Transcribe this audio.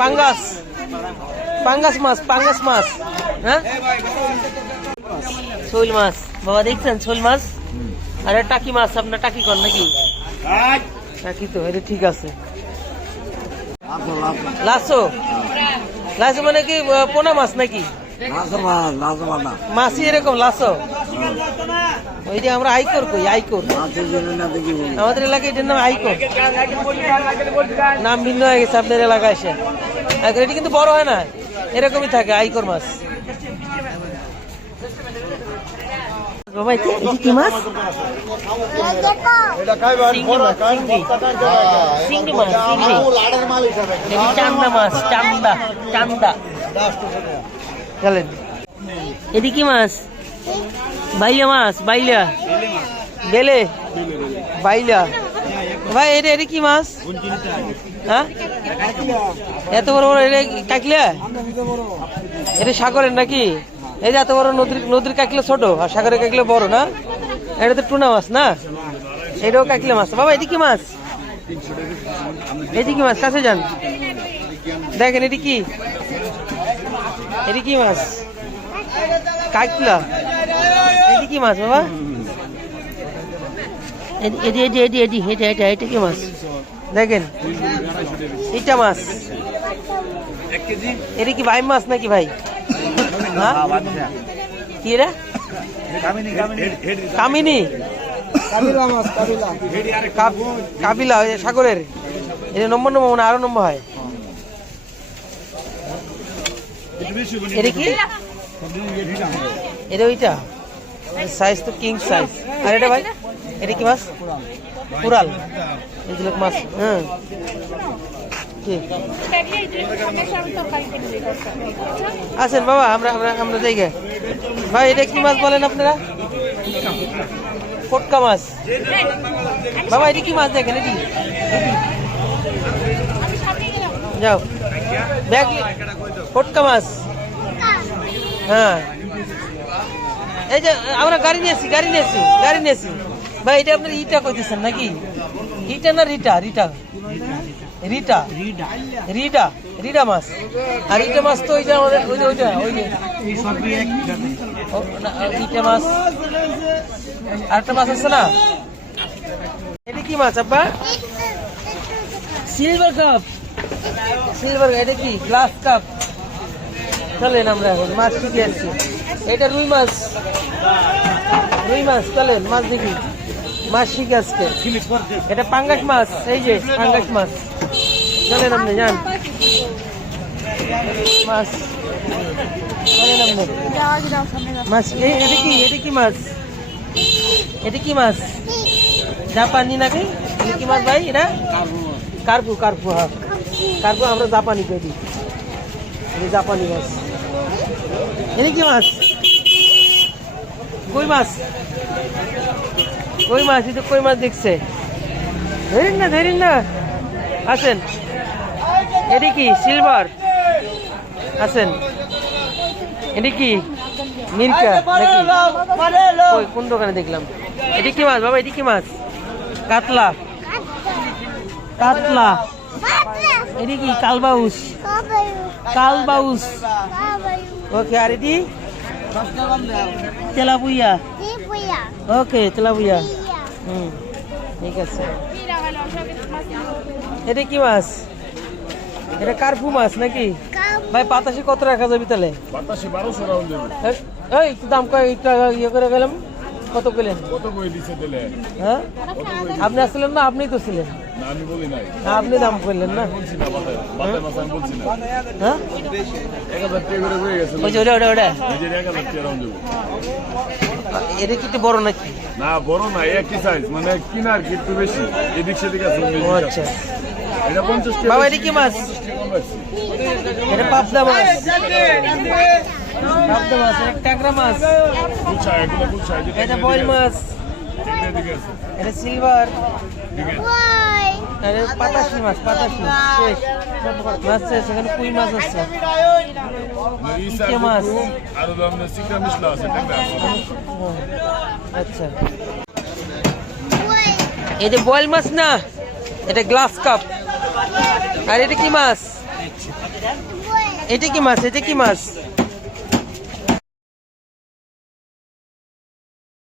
পাঙ্গাস পাঙ্গাস মাছ হ্যাঁ, শোল মাছ বাবা দেখছেন, শোল মাছ। আরে টাকি মাছ, আপনার টাকি কর নাকি? টাকি তো, এটা ঠিক আছে। লাসো লাসো মানে কি পোনা মাছ নাকি? মাছি এরকম লাসো, ওই যে আমরা আইকর কই, আইকর আমাদের এলাকায় এটার নাম আইকর, নাম ভিন্ন হয়ে গেছে আপনার এলাকায় এসে। এটা কিন্তু বড় হয় না, এরকমই থাকে আইকর মাছ। বাবা কি মাছ? চিংড়ি মাছ, চান্দা মাছ, চান্দা চান্দা। চলেন, এটি কি মাছ? বাইলা মাছ, বাইলা বেলে বাইলা। ভাই এটা এটা কি মাছ? হ্যাঁ, এত বড় বড় এটা কাকলে? এটা সাগরের নাকি? এই যে এত বড় নদীর কাকলে ছোট, আর সাগরের কাকলে বড় না? এটা তো টুনা মাছ না, এটাও কাকলে মাছ। বাবা এটি কি মাছ? এটি কি মাছ? কাছে যান, দেখেন এটি কি, এটি কি মাছ? কাকলা। এটি কি মাছ বাবা? এটি এটি এটি এটি এটা এটা এটা কি মাছ? দেখেন এটা মাছ। এটা কি ভাই মাছ নাকি ভাই? হ্যাঁ কি রে? কামিনী, কাবিলা সাগরের। এটা নম্বর নম্বর মানে আরো নম্বর হয়। এটা কি? এটা ওইটা সাইজ তো কিং সাইজ। আর এটা ভাই এটা কি মাছ? কুরাল, এগুলো মাছ। হ্যাঁ আছেন বাবা, আমরা আমরা আমরা জায়গায়। ভাই এটা কি মাছ বলেন আপনারা? ফটকা মাছ। বাবা এটা কি মাছ? দেখেন এটি, যাও দেখ, ফটকা মাছ। হ্যাঁ এই যে আমরা গাড়ি নিয়েছি ভাই। এটা আপনার ইটা কইতেছেন নাকি? ইটা না রিটা? রিটা রিটা রিটা রিটা মাছ। আর ইটা মাছ তো ওই যে আমাদের ওই যে ওইটা ওই যে ইটা মাছ। আরেকটা মাছ আছে না, এটা কি মাছ আব্বা? Silver cup, silver. এটা কি গ্লাস কাপ? চলেন আমরা এখন মাছ শিখে আসছি। এটা রুই মাছ, রুই মাছ। চলেন মাছ দেখি, মাছ শিখে আজকে। এটা পাঙ্গাস মাছ, এই যে পাঙ্গাস মাছ। চলেন আপনি যান মাছ, চলেন আপনি মাছ। এটা কি? এটা কি মাছ? এটা কি মাছ? জাপানি নাকি? এটা কি মাছ ভাই? এটা কার্পু, কার্পু। হ্যাঁ কার্পু, আমরা জাপানি করি। এটা জাপানি মাছ। এটা কি মাছ? কই মাছ, কই মাছ। এটা কই মাছ দেখছে, ধরেন না ধরেন না। আসেন, এটা কি সিলভার? আসেন, এটা কি মির্কা নাকি? ওই কোন দোকানে দেখলাম। এটা কি মাছ বাবা? এটা কি মাছ? কাতলা, কাতলা। এটা কি কালবাউস, কালবাউস। ওকে, আর এটি তেলাপুইয়া। ওকে তেলাপুইয়া। ঠিক আছে। এটা কি মাছ? এটা কার্পু মাছ নাকি ভাই? পাতাশি কত রাখা যাবে তাহলে? এই দাম ইয়ে করে গেলাম, কত পেলেন? হ্যাঁ আপনি আসলেন না? আপনি তো ছিলেন, আপনি দাম করলেন না? হ্যাঁ এটা কি একটু বড় নাকি? না বড় না, একই সাইজ, মানে কিনার কি একটু বেশি, এদিক সেদিক আছে। আচ্ছা এটা 50 টাকা। বাবা এটা কি মাছ? এটা পাবদা মাছ, পাবদা মাছ। এটা ট্যাংরা মাছ, এটা বয়েল মাছ, এটা সিলভার, এটা পাতাশি মাছ, পাতাশি শেষ মাছ শেষ। এখানে কুই মাছ আছে, ইকে মাছ। আচ্ছা এটা বয়েল মাছ না, এটা গ্লাস কাপ। আর এটা কি মাছ? এটা কি মাছ? এটা কি মাছ?